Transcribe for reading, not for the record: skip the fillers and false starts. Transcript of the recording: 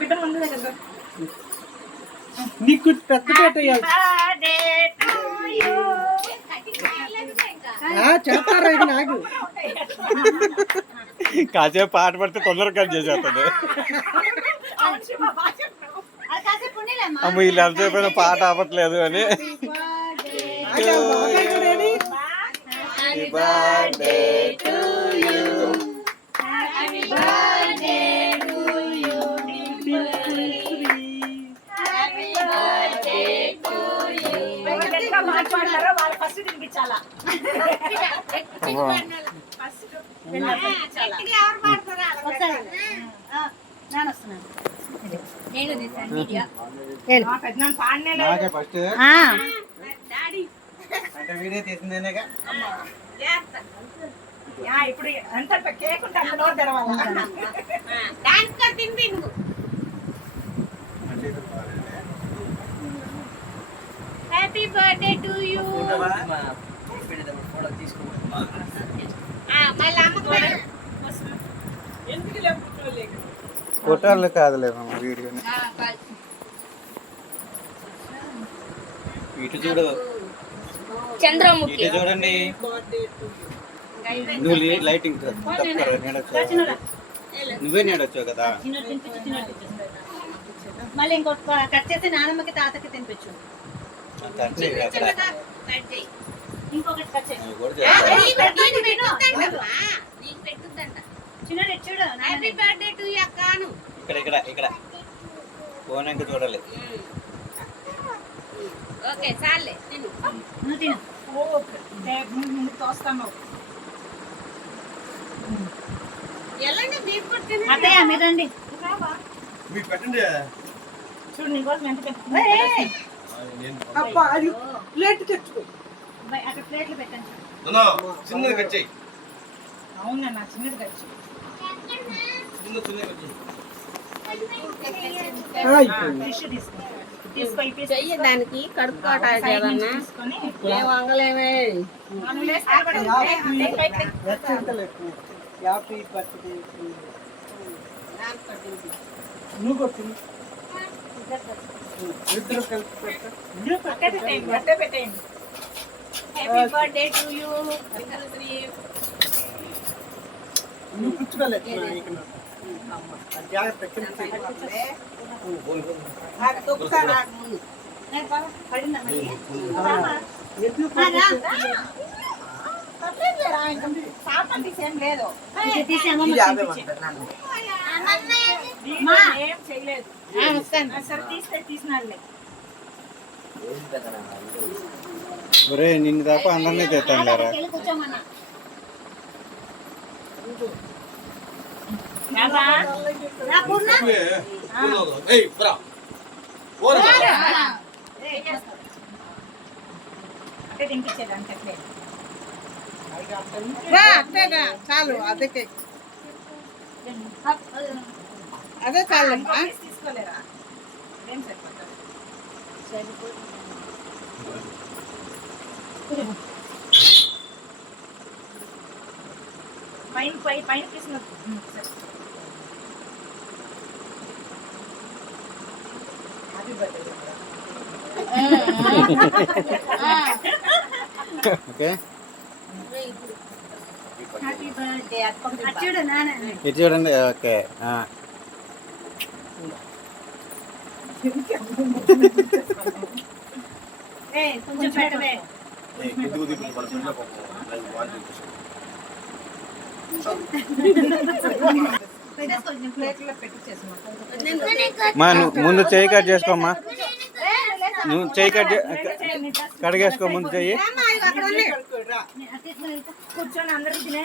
బిడ్డ ముందు దగ్గర నీకు పెద్ద చెప్తారా ఇది నాకు కాసేపు పాట పడితే తొందరగా కట్ చేసేస్తుంది. అమ్మ వీళ్ళు ఎంతసేపు పాట ఆపట్లేదు అని. వీడియో తీసిందేనేగా ఇప్పుడు ఎంత కేక్ ఉంటే అంత నోరు తెరవాలి. Happy birthday to you. ఫోటోలు కాదులే వీడియోని. ఇటు చూడు చంద్రముఖి, ఇటు చూడండి. నువ్వు లైటింగ్ నువ్వే నేడొచ్చావు కదా. మళ్ళీ ఇంకొక కట్ చేసి నానమ్మకి తాతకి తినిపించు. ఇంకొకటి కట్ చేసి చిన్న చూడు. హ్యాపీ బర్త్డే టు యూ అక్కను. ఇక్కడ ఫోన్ ఇంకా చూడాలి. ఓకే చాలే తిను. నువ్వు తిను. ముందు తోస్తాను. ఎలాంటి మీరు కొట్టిన అత్తయ్య మీరు రండి. మీకు పెట్టండి. చూడు నీకోసం ఎంత పెట్టు. అబ్బా అది ప్లేట్ తెచ్చుకో. అక్కడ ప్లేట్లు పెట్టండి. చిన్నది కట్ చేయి. అవునా నా చిన్నది కట్ చేయి. దానికి కడుపుకోవటానికి ఏదన్నా ఏ వంగలేమే. నువ్వు కొట్టు. పెట్టేయండి. Happy birthday to you. నువ్వు పుచ్చుకోలేదు. జాగ్రత్త ఒరే నిన్ను తప్ప అందరినీ తెస్తాను లేరా. చాలు అదే చాలు. తీసుకోలేరా ఏం పైన తీసుకున్న ఇటు చూడండి. ఓకే కొంచెం పెట్టవే. మా ముందు చెయ్యి కట్ చేసుకోమ్మా. నువ్వు చెయ్యి కడిగేసుకో ముందు చెయ్యి. కూర్చొని అందరూ తినే